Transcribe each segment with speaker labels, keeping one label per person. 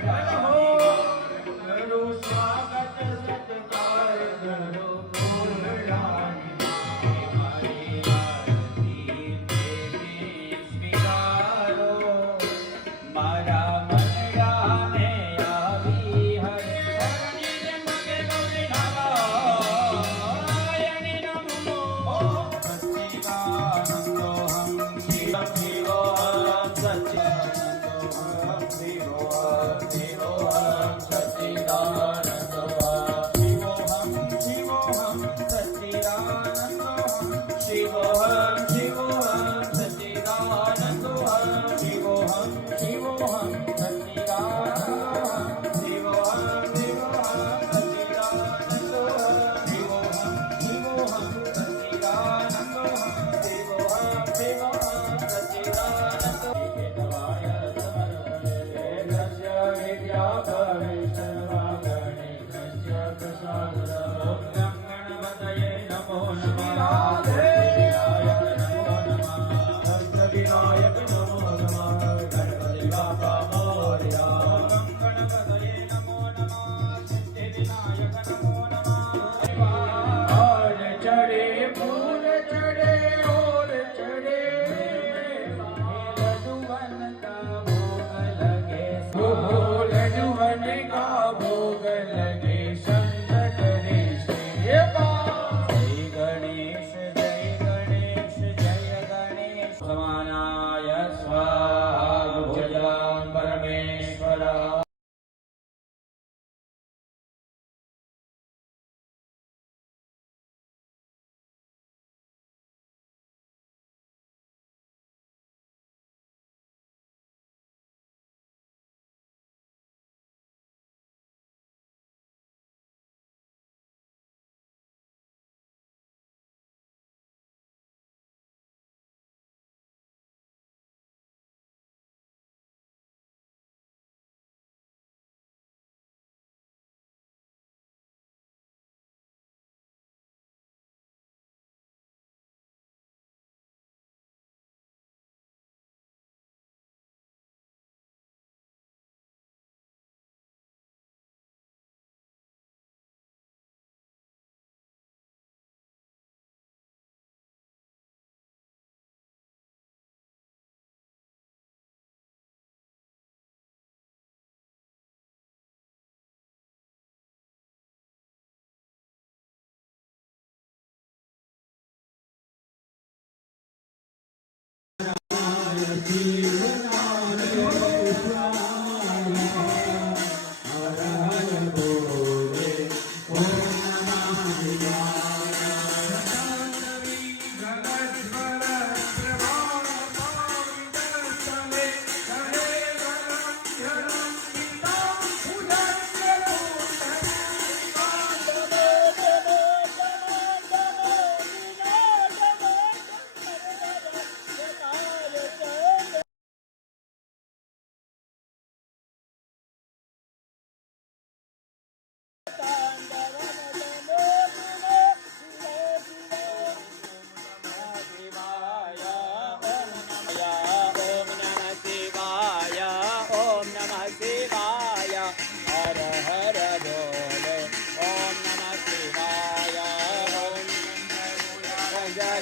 Speaker 1: Thank. Deus.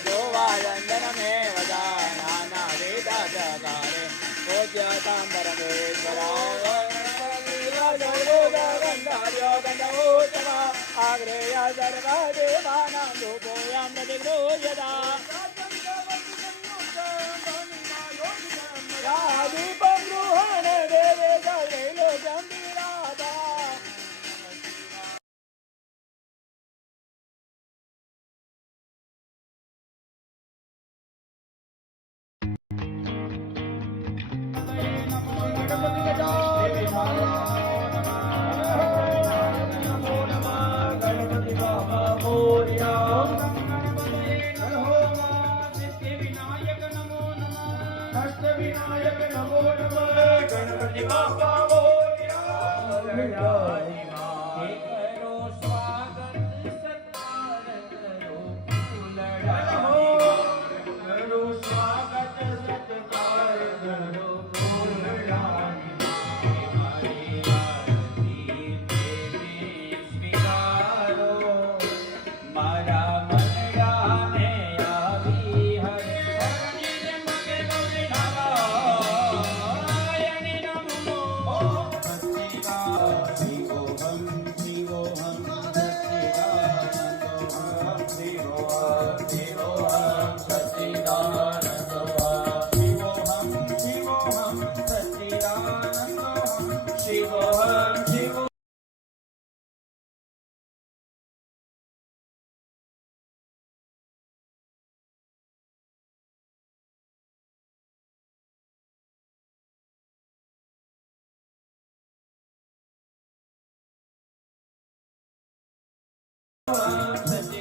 Speaker 1: जो वादन्दनमेव दानानावेदाजकारे
Speaker 2: पूज्यताम्बरमेश्वरायो गन्धभूतमा आग्रेय सर्वदेवानां रूपोऽयं प्रतिगृह्यता
Speaker 1: सभी को हम Oh,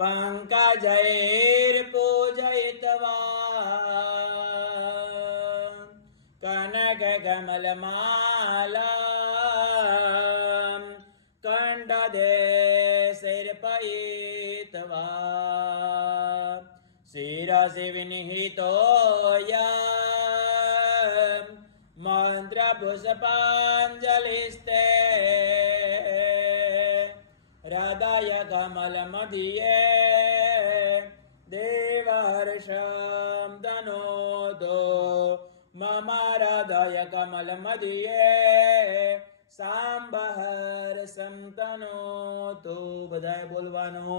Speaker 1: पङ्कजैर्पूजयित्वा कनककमलमालां कण्डदेशैर्पयित्वा शिरसि विनिहृतो या मन्त्रपुष्पाञ्जलिस्ते कमलमधिये देवहर्षं दनोदो मम हृदय कमलमधिये સાંબહર સંતનો તો બધાએ બોલવાનો